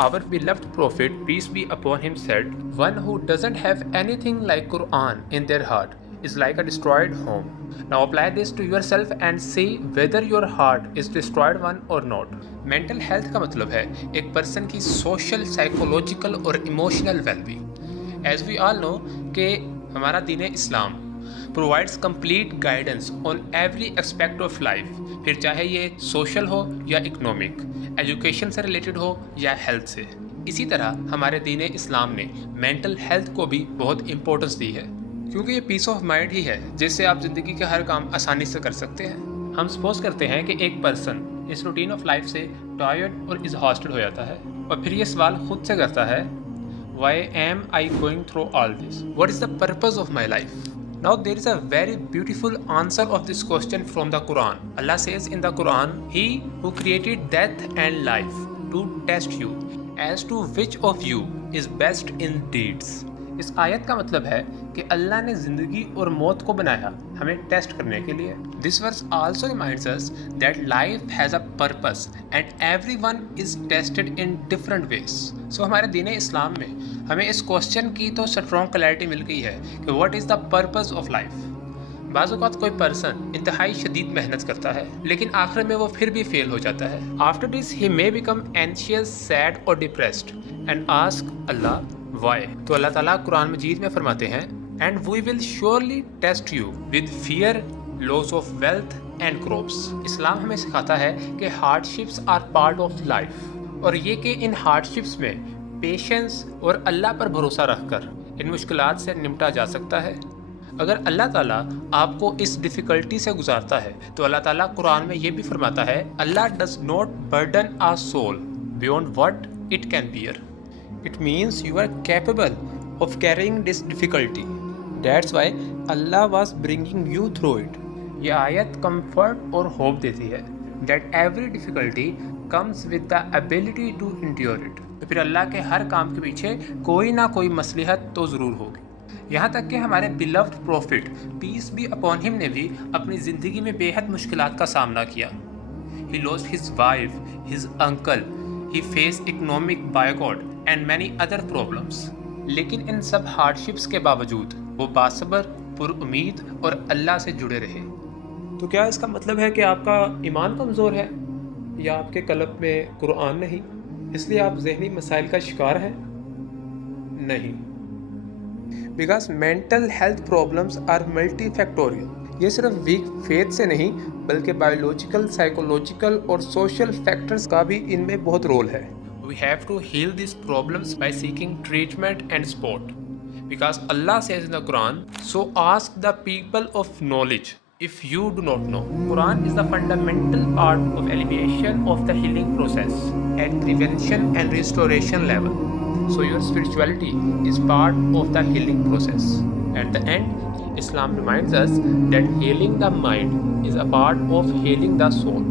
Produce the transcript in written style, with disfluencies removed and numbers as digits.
Our beloved Prophet, peace be upon him, said, "One who doesn't have anything like Quran in their heart is like a destroyed home." Now apply this to yourself and see whether your heart is destroyed one or not. Mental health का मतलब है एक person की social, psychological और emotional wellbeing. As we all know कि हमारा दीन इस्लाम provides complete guidance on every aspect of life, फिर चाहे ये सोशल हो या इकोनॉमिक, एजुकेशन से रिलेटेड हो या हेल्थ से। इसी तरह हमारे दीन इस्लाम ने मेंटल हेल्थ को भी बहुत इंपॉर्टेंस दी है, क्योंकि ये पीस ऑफ माइंड ही है जिससे आप ज़िंदगी के हर काम आसानी से कर सकते हैं। हम सपोज करते हैं कि एक पर्सन इस रूटीन ऑफ लाइफ से टायर्ड और एग्हॉस्टेड हो जाता है और फिर ये सवाल खुद से करता है, Why am I going through all this? What is the purpose of my life? Now there is a very beautiful answer of this question from the Quran. Allah says in the Quran, He who created death and life to test you as to which of you is best in deeds. इस आयत का मतलब है कि अल्लाह ने ज़िंदगी और मौत को बनाया हमें टेस्ट करने के लिए। This verse also reminds us that life has a purpose and everyone is tested in different ways. So हमारे दीन इस्लाम में हमें इस क्वेश्चन की तो स्ट्रॉन्ग क्लैरिटी मिल गई है कि what is the purpose of life. बाज़ औक़ात कोई पर्सन इंतहाई शदीद मेहनत करता है लेकिन आखिर में वो फिर भी फेल हो जाता है। After this he may become anxious, sad और depressed and ask Allah why. तो अल्लाह ताला कुरान मजीद में फरमाते हैं, and we will surely test you with fear, loss of wealth and crops. इस्लाम हमें सिखाता है कि hardships are part of life, और ये कि इन हार्डशिप्स में पेशेंस और अल्लाह पर भरोसा रखकर इन मुश्किलात से निपटा जा सकता है। अगर अल्लाह ताला आपको इस डिफ़िकल्टी से गुजारता है तो अल्लाह ताला कुरान में ये भी फरमाता है, Allah does not burden our soul beyond what it can bear. It means you are capable of carrying this difficulty. That's why Allah was bringing you through it. ये आयत comfort और hope देती है that every difficulty comes with the ability to endure it. तो फिर अल्लाह के हर काम के पीछे कोई ना कोई मसलिहत तो ज़रूर होगी। यहाँ तक कि हमारे beloved prophet peace be upon him ने भी अपनी ज़िंदगी में बेहद मुश्किलात का सामना किया। He lost his wife, his uncle, he faced economic boycott and many other problems. लेकिन इन सब हार्डशिप्स के बावजूद वो बासबर, पुरउम्मीद और अल्लाह से जुड़े रहे। तो क्या इसका मतलब है कि आपका ईमान कमज़ोर है या आपके कल्ब में कुरान नहीं, इसलिए आप ज़हनी मसाइल का शिकार हैं? नहीं, because mental health problems are multifactorial. ये सिर्फ वीक फेथ से नहीं बल्कि बायोलॉजिकल, साइकोलॉजिकल और सोशल फैक्टर्स का भी इनमें बहुत रोल है। We have to heal these problems by seeking treatment and support, because Allah says in the Quran, so ask the people of knowledge if you do not know. Quran is the fundamental part of alleviation of the healing process at prevention and restoration level. So your spirituality is part of the healing process. At the end, Islam reminds us that healing the mind is a part of healing the soul.